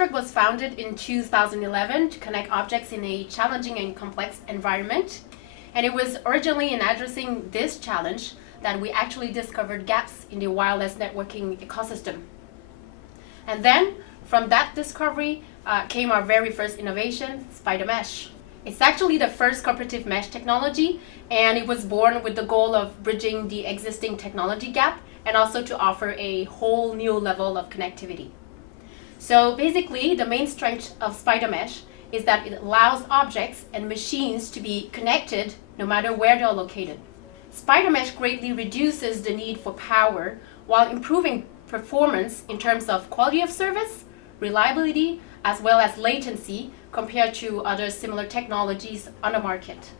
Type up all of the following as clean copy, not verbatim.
Smartrek was founded in 2011 to connect objects in a challenging and complex environment. And it was originally in addressing this challenge that we actually discovered gaps in the wireless networking ecosystem. And then, from that discovery, came our very first innovation, SpiderMesh. It's actually the first cooperative mesh technology, and it was born with the goal of bridging the existing technology gap and also to offer a whole new level of connectivity. So basically, the main strength of SpiderMesh is that it allows objects and machines to be connected no matter where they're located. SpiderMesh greatly reduces the need for power while improving performance in terms of quality of service, reliability, as well as latency compared to other similar technologies on the market.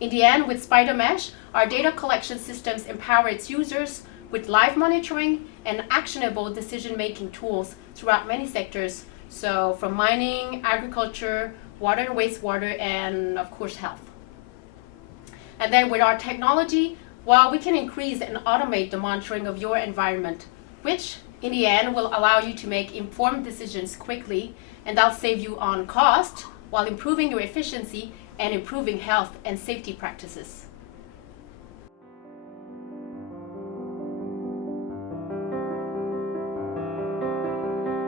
In the end, with SpiderMesh, our data collection systems empower its users with live monitoring and actionable decision-making tools throughout many sectors, so from mining, agriculture, water and wastewater, and of course health. And then with our technology, well, we can increase and automate the monitoring of your environment, which in the end will allow you to make informed decisions quickly, and that'll save you on cost while improving your efficiency and improving health and safety practices.